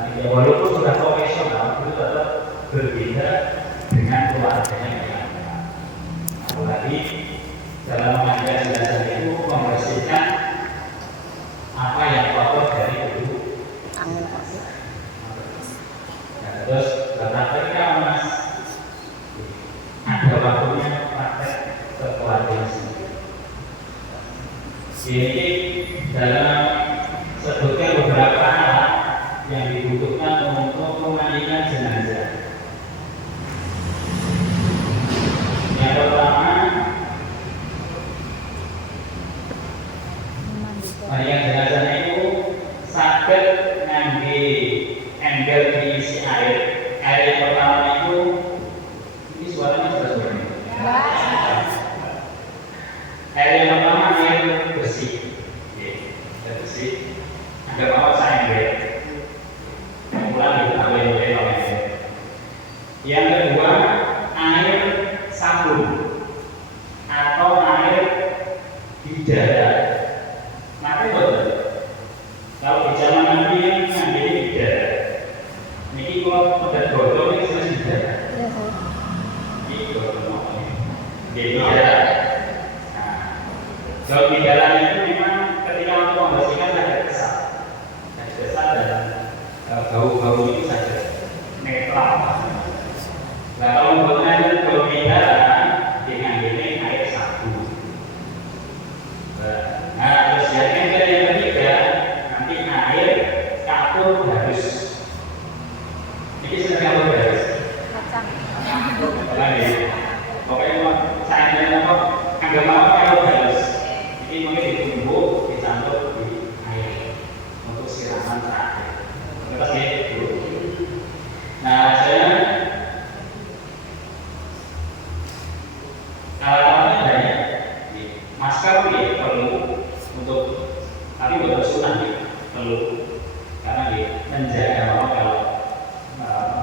Ya, walaupun sudah profesional itu tetap berbeda dengan keluarganya yang apalagi dalam mengajar jenazah itu membersihkan apa yang kotor dari dulu. Nah, terus prakteknya mas ada waktunya praktek ke keluarga sendiri. Jadi dalam sebutkan beberapa alat yang dibutuhkan untuk memandikan jenazah. Yang pertama, mandikan jenazahnya itu saged ngangge ember diisi air. Air yang pertama itu ini suaranya sudah sebenarnya. Air yang pertama air bersih. Air bersih. Ada bawa saya ember. Yang kedua, air sabun atau air bidara. Nanti betul. Kalau di zaman Nabi yang ngambil bidara, ini kalau pada botol ini sudah bidara. Ini botol bidara. Kalau bidara itu memang ketika untuk membersihkan ada kesal dan bau-bau itu saja netral. Nah, kalau buatnya berbeda dengan ini air sabun. Nah, terus yang ketiga nanti air kapur harus. Ini sudah kapur harus. Pokoknya saya apa? Anggap apa kapur harus. Ini mungkin ditumbuk, dicampur di air untuk siraman terakhir. Terus itu. Nah, saya alat-alatnya banyak. Masker ya perlu untuk, tapi bukan sunat ya perlu karena dia menjaga bahwa kalau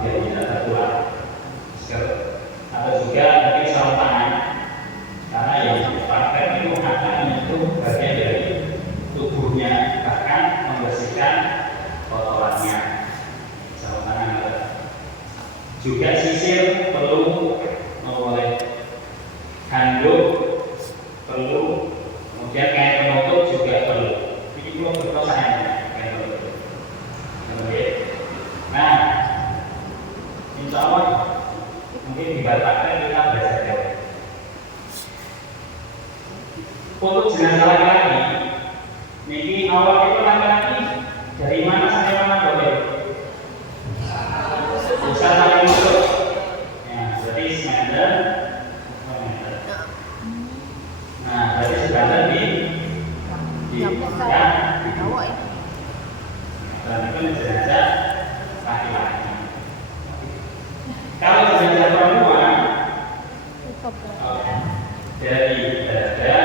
dia tidak tertular. Masker atau juga mungkin sarung tangan karena yang pakai itu akan menyentuh bagian dari tubuhnya bahkan membersihkan kotorannya. Sarung tangan juga sisir perlu oleh handuk perlu, kemudian kain penutup juga perlu. Ini perlu berkosannya kain penutup. Nah, insya Allah mungkin dibatalkan kita belajar jauh. Untuk jenazah laki-laki, ini awal itu laki-laki dari mana sampai mana boleh? Pusat sampai masuk. Ya, berarti 9. Nah, berarti sebentar di ya, dan itu jenazah laki-laki. Kalau jenazah perempuan dari dada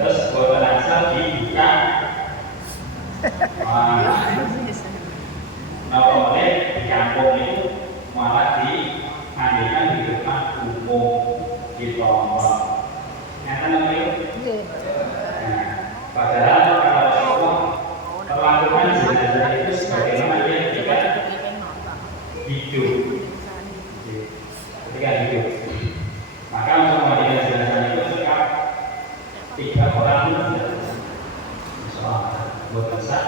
terus bola asal dibuka. Nah, boleh di kampung itu malah dimandikan di depan umum di tombol. Nyata namanya itu. Nah, padahal kalau Allah perlakukan jenazah itu sebagaimana dia ketika hidup. Ketika hidup. Maka untuk memandikan jenazah itu sekitar 3 orang itu soal buat besar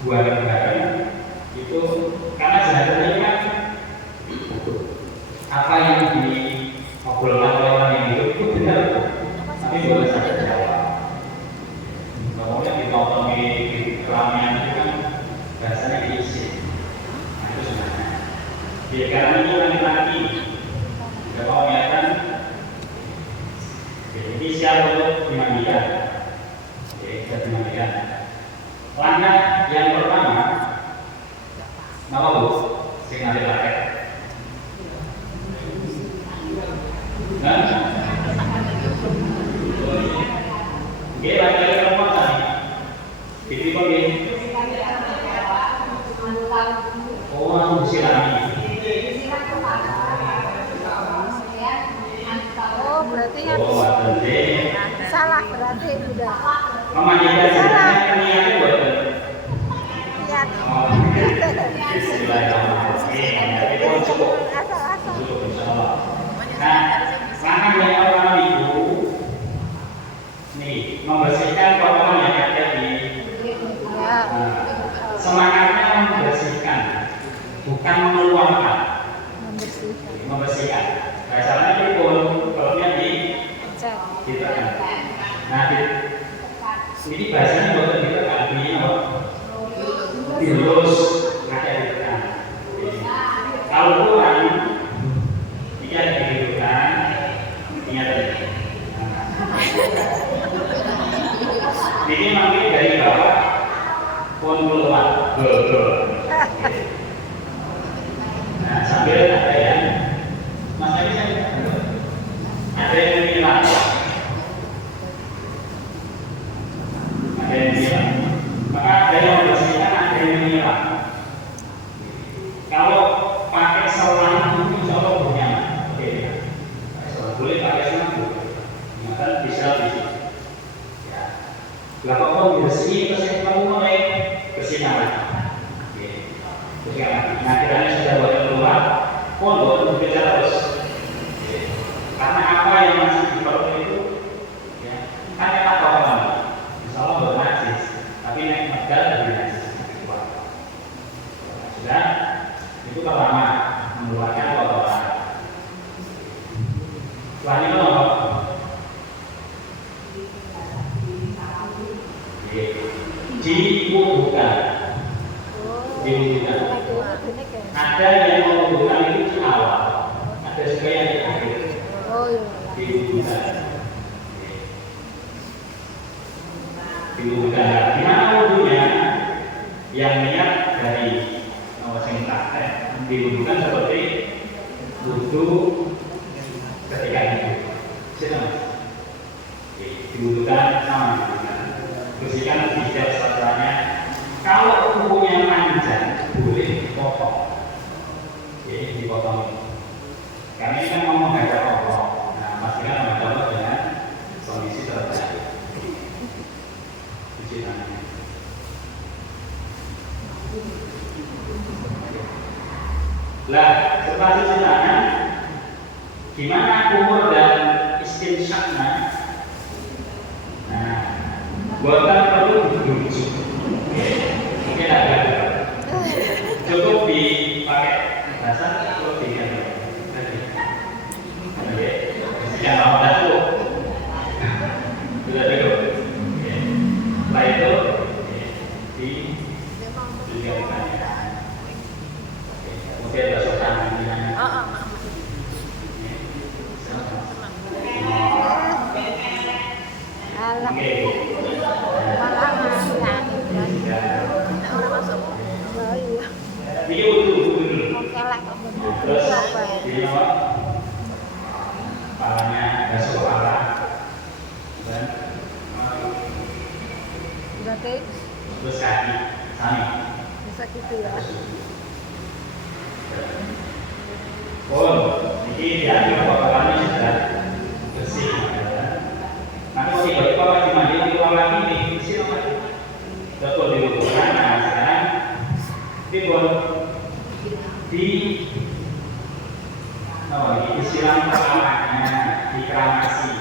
buah bareng itu karena jenazah ini kan apa yang diobrolkan oleh orang yang hidup itu benar, tapi boleh saja jawab. Kemudian ditonton di kelaminan itu kan bahasanya diisi. Nah itu sebenarnya. Ya karena ini laki-laki, tidak mau niatan. Ini siap untuk dimandikan. Sudah dimandikan. Langkah yang pertama, nama bu, sing nanti pakai. Nah, oke, lagi-lagi perempuan tadi. Ini bagi. Oh, langsung disirami. Oh, berarti kan salah berarti udah. Memandikan jenazah niatnya buat Niat. Bismillahirrahmanirrahim. Itu cukup. Asal-asal. Cukup insyaallah. Nah, langkah yang pertama itu nih membersihkan kotoran yang ada di semangatnya membersihkan, bukan mengeluarkan. Membersihkan. Biasanya itu perutnya ditekan. Nah, ini bahasanya bukan ditekan, ini dilus, ada ditekan. Kalau kurang, ini ada dihidupkan, ini ada ditekan. Ini mungkin dari bawah pun keluar, nah sambil ada yang Mas tadi saya ada yang menilang, maka ada yang membersihkan, ada yang menilang. Kalau pakai selang itu insya Allah punya, boleh pakai selang, kan bisa. Lah kok bersih terus kamu mulai bersihkan lagi. Bersihkan lagi. Nah, kiranya sudah boleh keluar, boleh berbicara terus. Karena apa yang masih di perut itu, ya, kan kita tahu kan, insya Allah bernajis, tapi naik medal lebih najis. Sudah, itu pertama mengeluarkan kotoran. Setelah itu diwudukan. Ada yang mewudukan itu di awal, ada juga yang di akhir. Diwudukan. Gimana wudunya? Yang niat dari sing praktek diwudukan seperti wudu ketika itu. Diwudukan sama. Bersihkan hijab sasarannya. Kalau kukunya panjang, boleh dipotong. Jadi dipotong. Karena ini kan mau menghadap Allah. Nah, pastikan menghadap Allah dengan kondisi terbaik. Cuci tangannya. Lah, setelah cuci tangan, gimana kumur dan istinsaknya? Nah, buatan perlu dibujuk. Mungkin ada cukup dipakai dasar, cukup diganti. Yang mau cukup sudah cukup. Setelah itu digantikan. Kemudian basuh tangannya. Terus di kepalanya basuh kepala dan terus kaki sami bisa gitu ya. Ini diambil kepalanya sudah bersih. Nanti tiba-tiba pas dimandi keluar lagi nih, bersih lagi. Betul dibutuhkan. Nah sekarang dibuat disiram kepalanya, dikeramasi.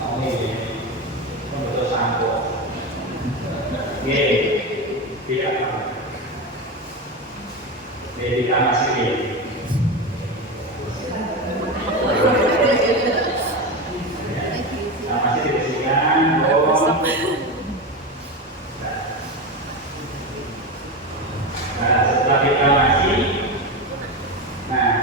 Oh ini betul sampo. Tidak apa. Dikeramasi ini. Masih dibersihkan. Nah, setelah dikeramasi, nah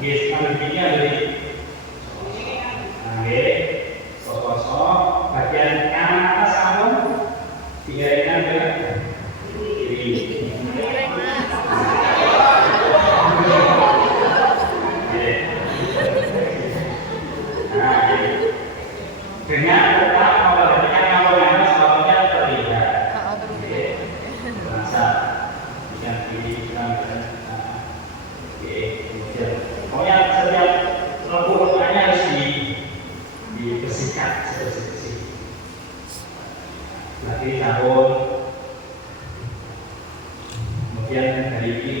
Yes, lebihnya dari sosok bagian kanan atas sabun digariskan ke kiri. Dengan tetap memperhatikan kalau mana sabunnya terlihat. Masa yang kiri kan. Kemudian pokoknya setiap lubang-lubangnya harus dibersihkan sebersih-bersih. Berarti sabun. Kemudian dari ini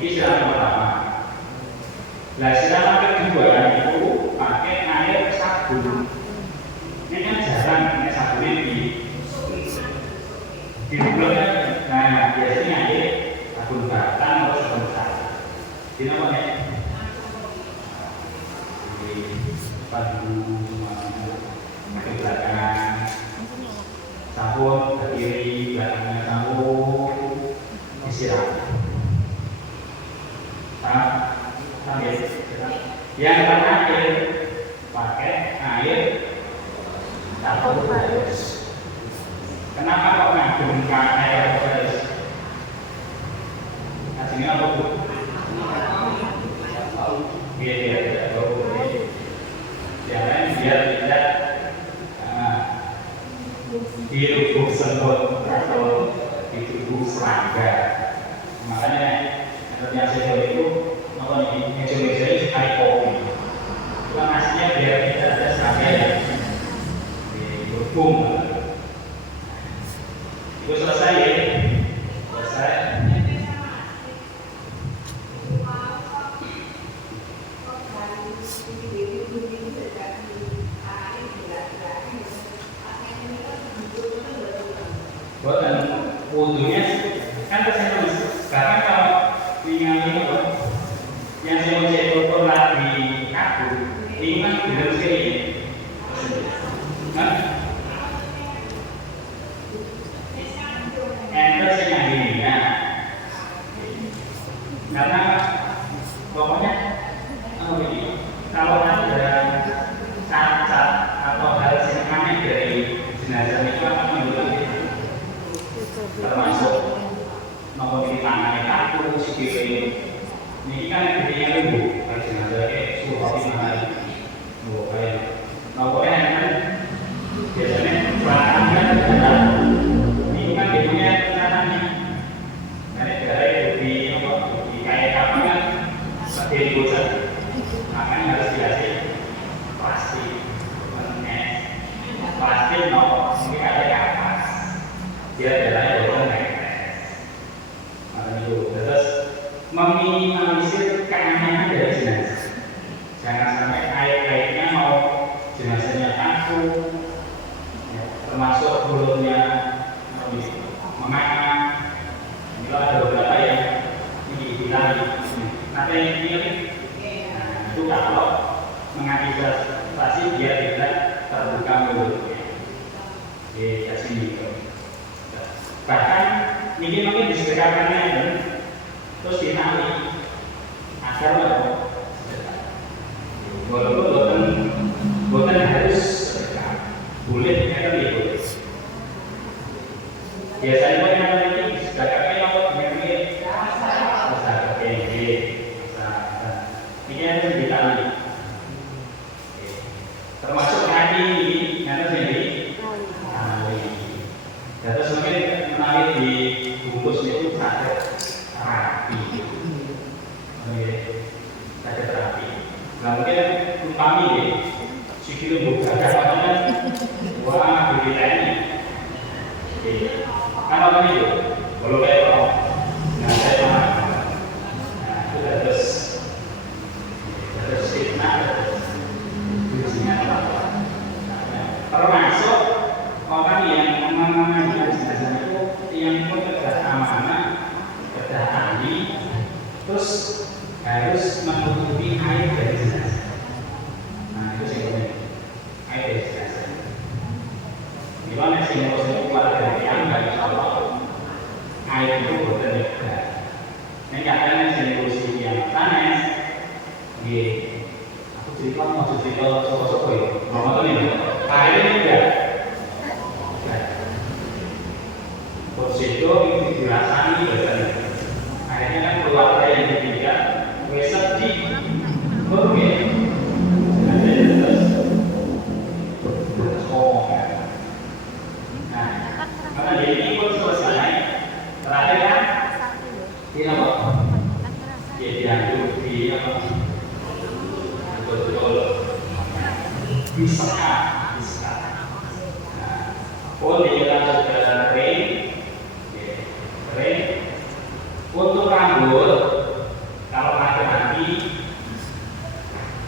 ini silakan pertama. Nah, silakan kedua itu pakai air sabun. Ini kan jarang pakai sabunnya di bulan. Nah, biasanya air sabun batang atau sabun cair. Ini namanya pakai belakang sabun ke kiri, belakangnya sabun disiram. Yang terakhir pakai air sabun halus. Kenapa kok ngagumkan air halus? Hasilnya apa bu? Biar tidak bau. Yang lain biar tidak di tubuh semut atau di tubuh serangga. Makanya yang saya itu apa nih meja-meja ini sekali kopi. Itu aslinya biar tidak ada serangga yang berhubung. Itu selesai ya. Selesai. Buatan wudhunya kan terus karena kalau tinggal ini yang saya kotor lagi kaku ini kan tidak sekali kan enter saya ini ya karena pokoknya kalau ada cacat atau hal yang aneh dari jenazah itu akan menimbulkan termasuk nomor di tangannya kaku, sikile ini kan gedenya lumpuh kalau jenazah kayak suruh mahal nomornya kan biasanya belakang kan ada ini kan gedenya tangannya dari di kayak apa kan seperti bocor makanya harus dikasih plastik plastik nomor mungkin ada kapas dia jalannya bocor terus meminimalisir keanehan dari jenazah. Jangan sampai air-airnya mau jenazahnya kaku, ya, termasuk mulutnya menganga. Ini ada beberapa yang dihilang. Nanti ini itu kalau mengantisipasi dia tidak terbuka mulutnya. Di sini. Bahkan ini mungkin disediakannya terus ditali agar walaupun bukan harus boleh kan itu biasanya yang ini disediakannya apa dengan ini ini harus ditali termasuk kaki ini harus ini terus mungkin menarik di bungkusnya itu ada terapi, ada terapi. Nah mungkin kami si film buka katanya, wah begitu ini. Kan apa itu? Kalau kayak nah saya nah itu terus fitnah, ujian apa? Termasuk orang yang mengajukan jenazah itu yang air itu boten nyegah. Nek kadang sing kursi yang sanes nggih aku cerita mau cerita sapa-sapa ya. Ngoten iki. Akhirnya enggak. Kursi itu dirasani boten. Akhirnya kan keluarga yang ketiga wis sedih. Oke. Karena dia ini pun selesai, terakhir kan, dia apa? Dia dianggap dia apa? Betul-betul bisa. Oh dia sudah kering, untuk rambut kalau laki-laki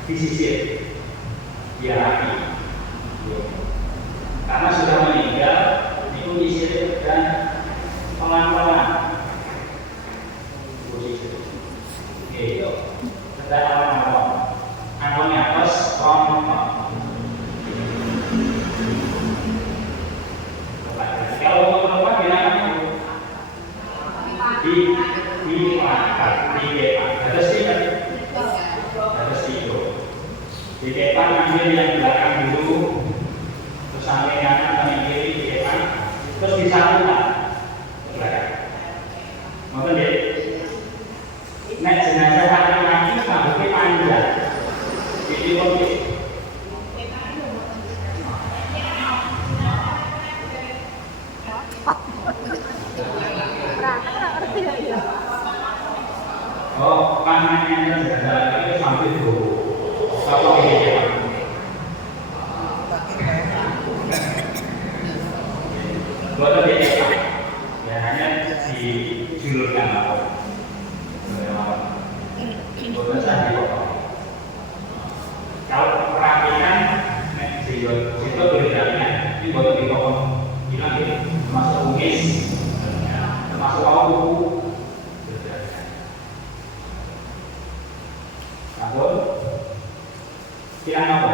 disisir, dia rapi, karena sudah meninggal. Itu disisir dan pelan-pelan posisi itu sedang angkon atas kalau untuk perempuan bilang di langkah di depan ada situ di depan ambil yang belakang dulu terus sampai kanan sampai kiri di depan terus disatukan mungkin deh nek jenazah laki-laki rambutnya panjang jadi oke oh panahnya jenazah laki-laki sampai dulu kalau ini ya boleh deh ya hanya dijulurkan apa boleh saja kalau perapian situ berbedanya ini boleh dipotong bilang ya termasuk kumis termasuk awal buku namun kira apa?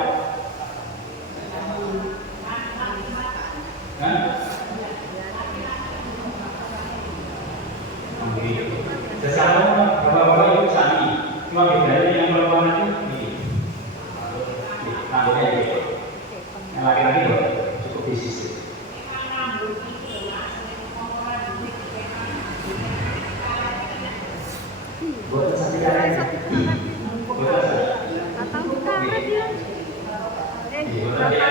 Sesama bapak-bapak itu sami, cuma bedanya yang perempuan itu ini, rambutnya ini, yang laki-laki cukup disisir. Buat sampai kalian, buat atau kita dia, karena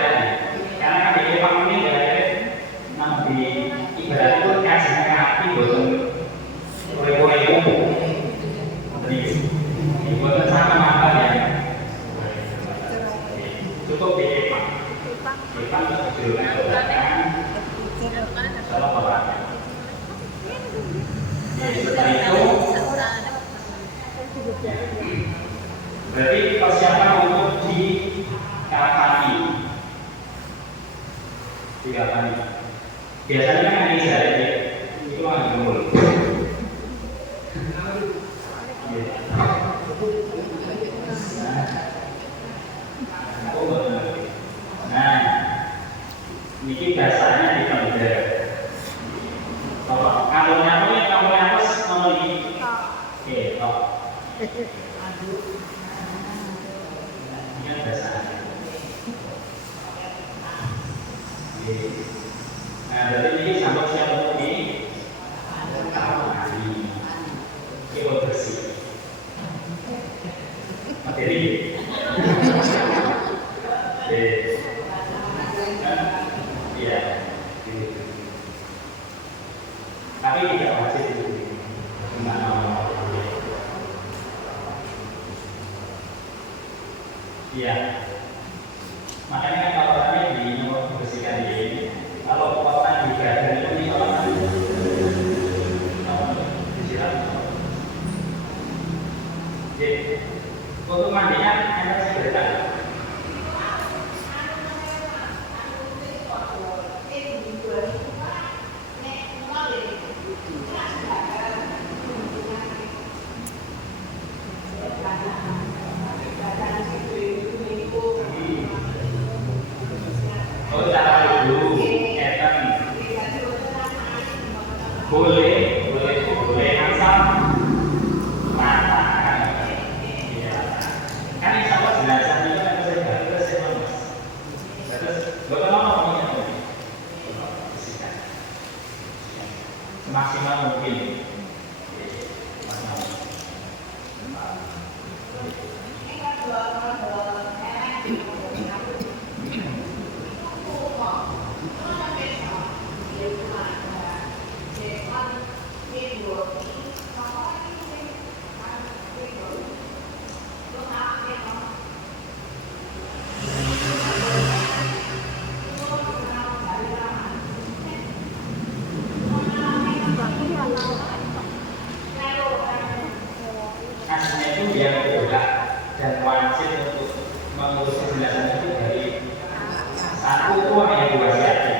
kan di Jepang ini ya, nanti ibarat itu kasih kaki buat ribu-ribu dibuat sama mata ya cukup di Jepang kejadian salah orang setelah itu berarti persiapan untuk di kafani biasanya kan ini jari itu lagi gemul. Nah, ini dasarnya di tengger. Kalau nyamuk kamu hapus nomor ini. Oke, toh. Ini dasarnya. Nah, dari ini sampai siapa ini? Kita bersih. Materi. Iya. Tapi tidak wajib itu. Iya. Makanya kan kalau kami di nomor bersihkan ini, kalau kotak di garden itu ini apa? Disiram. Jadi, untuk mandinya enak sih berikan. Oh, cara dulu, boleh semaksimal mungkin. Aslinya itu dia bergerak dan wajib untuk mengurus penjelasan itu dari satu tua yang dua sejati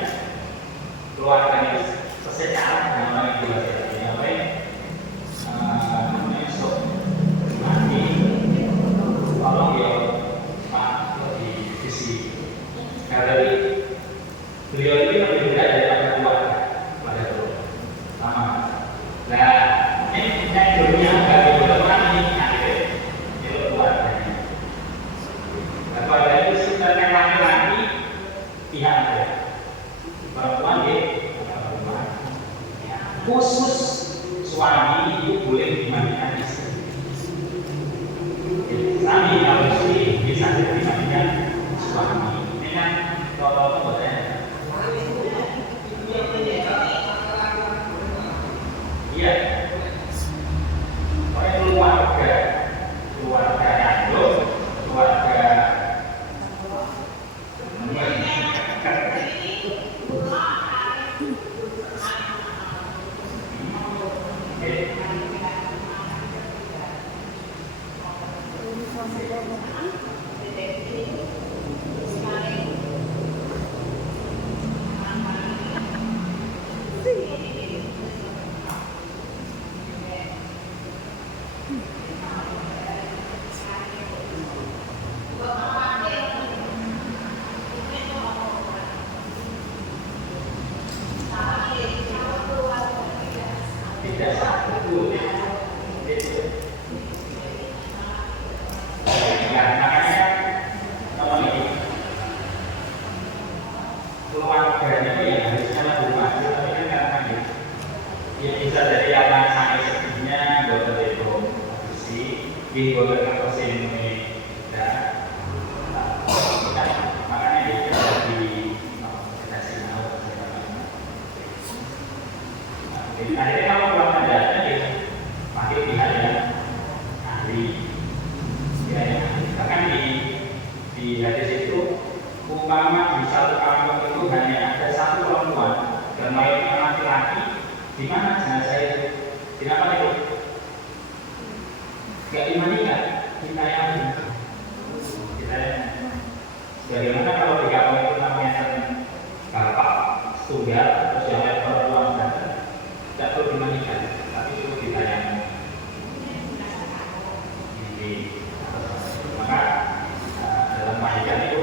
keluarganya secara dengan orang yang dua sejati sampai besok nanti tolong ya Pak di visi dari beliau ini lebih berat daripada keluarga pada itu sama. Nah ini dunia bagi orang ini itu keluarganya. Keluarga itu sebenarnya laki-laki pihak ada perempuan di perempuan. Khusus suami itu boleh dimandikan istri. Suami kalau istri bisa dimandikan suami. Ini kan kalau boleh. Iya. Keluarga kandung, keluarga tidak satu. Makanya nomor ini keluarganya itu yang harusnya lebih maju, tapi kan karena ya bisa dari apa sangat sedihnya buat itu sih buat apa sih ini dan makanya dia jadi kasih tahu akhirnya kalau keluarga data dia pakai pihak yang ahli ya bahkan di hadis itu umpama di satu kampung itu hanya ada satu perempuan dan mayoritas laki-laki, di mana jenazah itu? Kenapa itu? Gak dimandikan, ditayangin. Bagaimana kalau di kampung itu namanya bapak tunggal, terus yang lain perempuan dan tidak perlu dimandikan, tapi itu ditayangin. Maka dalam mandikan itu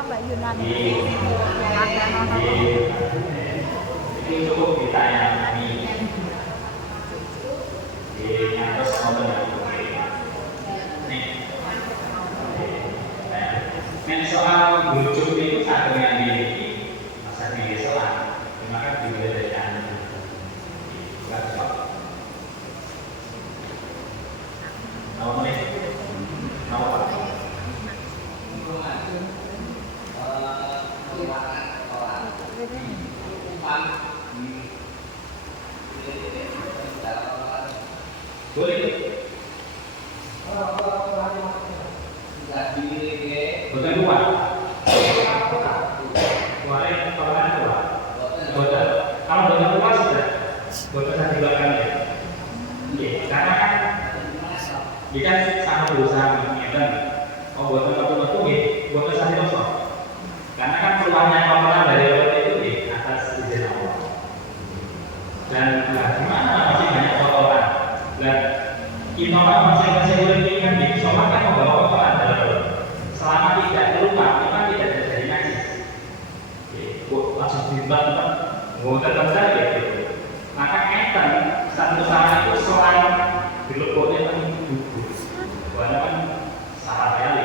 Mbak Yunani. Itu cukup ditayangin. Yang terus nih soal bujuk itu satu yang dimiliki masa tinggi soal maka dimulai dari anu nggak cocok nomor ini nomor boleh bukan dua kemarin kemarin dua boten kalau dengan dua sudah boten saya dilakukan ya karena kan dia kan sama berusaha mengingatkan boten betul-betul boten saya kosong karena kan keluarnya kotoran dari boten itu di atas izin Allah dan gimana masih banyak kotoran dan kita masing-masing ini kan di sholat kan membawa kotoran dari boten selama tidak terluka, memang tidak jadi najis. Langsung dibantah, tetap saja gitu. Maka enten satu saat itu selain dileboknya kan buku, banyak kan salah kali.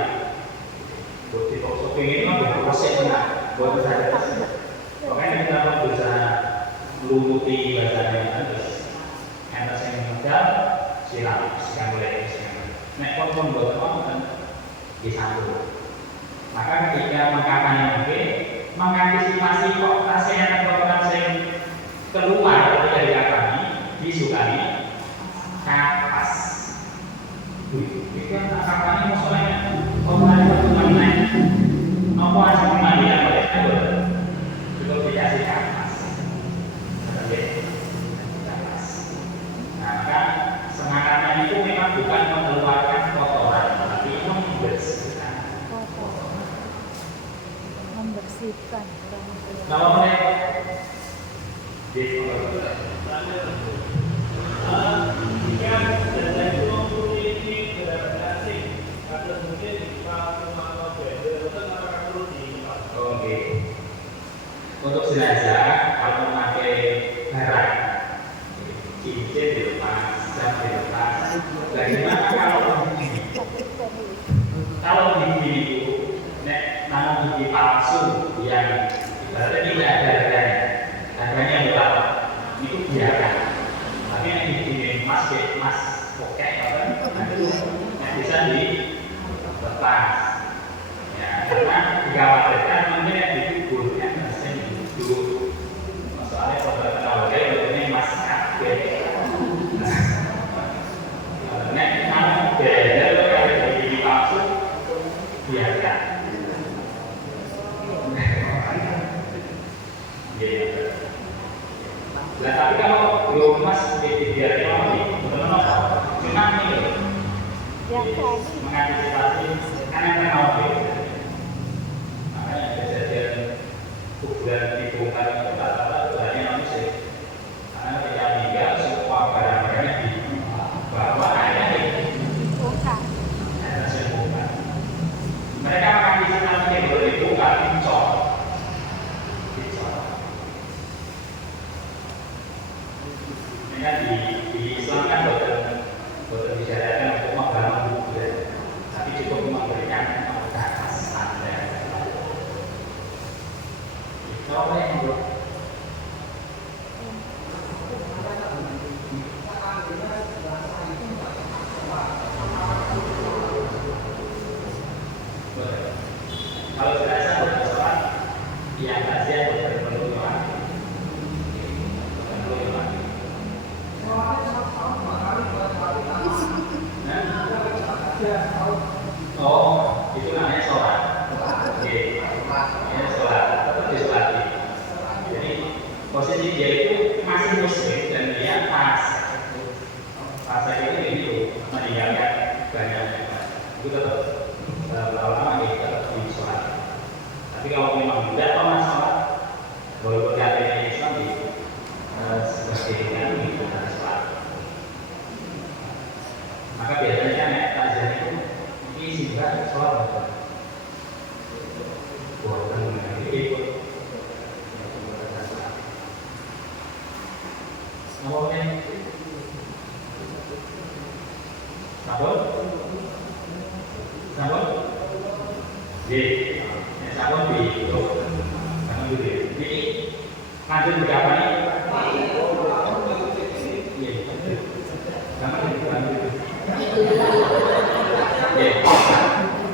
Buat di toko ini kan berproses nah, buat saya. Makanya kita harus berusaha melumputi bahasanya kan terus enten yang mudah silakan yang boleh silakan. Nek kon buat apa kan disambung. Maka ketika mengkapan yang mengantisipasi kok kasihan atau yang keluar dari kami disukani kapas. Itu kan kapan musuhnya kemarin naik apa aja kembali yang mereka juga dikasih kapas. Nah, maka semangatnya itu memang bukan mengeluarkan kotoran, tapi membersihkan. Membersihkan. Kalau mereka untuk jenazah kalau memakai barang cincin dilepas, jam dilepas. Bagaimana kalau gigi itu namun gigi palsu yang ibaratnya tidak ada harganya berapa? Itu biarkan. Tapi yang gigi emas pokek yang bisa dilepas. Ya, karena dikhawatirkan mungkin yang dikubur yang masih hidup. Soalnya kalau kita ini emas kabeh. Nek kalau beda kalau gigi palsu biarkan. Nah, tapi kalau belum emas dibiarkan lagi, benar-benar cuma ini mengantisipasi karena mau makanya kejadian kuburan dibongkar itu rata-rata itu hanya manusia karena ketika meninggal semua barang-barangnya dibawa hanya dibongkar. Mereka mengantisipasi yang boleh dibongkar dicor. Kan di Islam kan bukan disyariatkan untuk membangun kuburan, tapi cukup memberikan batas standar. Coba yang belum. Kalau jenazah bersolat, yang kasihan berpeluang. Oh, itu namanya sholat. Oke, ini sholat, tetap disolati. Jadi posisi dia itu masih muslim dan dia fase itu itu meninggalkan banyak itu tetap lama dia tetap disolat. Tapi kalau memang tidak pernah sholat, walaupun katanya Islam di seperti ini itu harus sholat. Maka biasanya takziah itu isi juga sholat bukan ikut ngomongnya sabun sabun di itu kamu dulu jadi lanjut berapa nih kamu lanjut